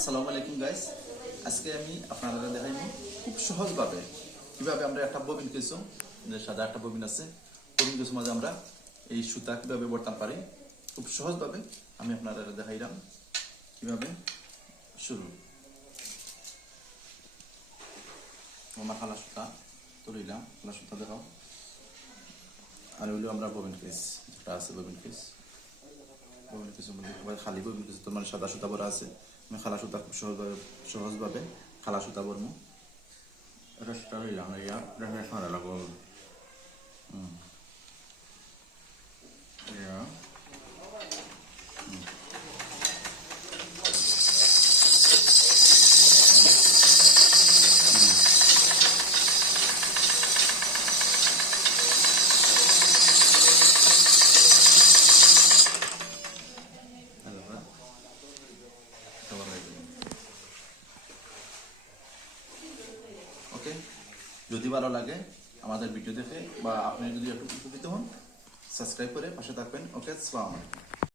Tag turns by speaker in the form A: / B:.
A: আসসালামু আলাইকুম গাইস আজকে আমি আপনারা দেখাইব খুব সহজভাবে কীভাবে আমরা একটা ববিন কিছু সাদা একটা ববিন আছে। ববিন কিছু মাঝে আমরা এই সুতা কীভাবে বর্তাম পারি, খুব সহজভাবে আমি আপনারা দেখাইলাম কীভাবে শুরু। আমরা খালা সুতা তুলিলাম খালা সুতা দেখাও। আর হইল আমরা ববিন কেস যেটা আছে ববিন কেস ববিন কিছু মধ্যে খালি ববিন কিছু তোমার সাদা সুতা ভরা আছে। আমি খালা সুতা খুব সহজভাবে সহজভাবে খালা সুতা বর্ম এটা সুতা হইলাম ইয়া এটা সারা লাগবো। ওকে যদি ভালো লাগে আমাদের ভিডিও দেখে বা আপনি যদি একটু উপকৃত হন সাবস্ক্রাইব করে পাশে থাকবেন। ওকে সালামালাইকুম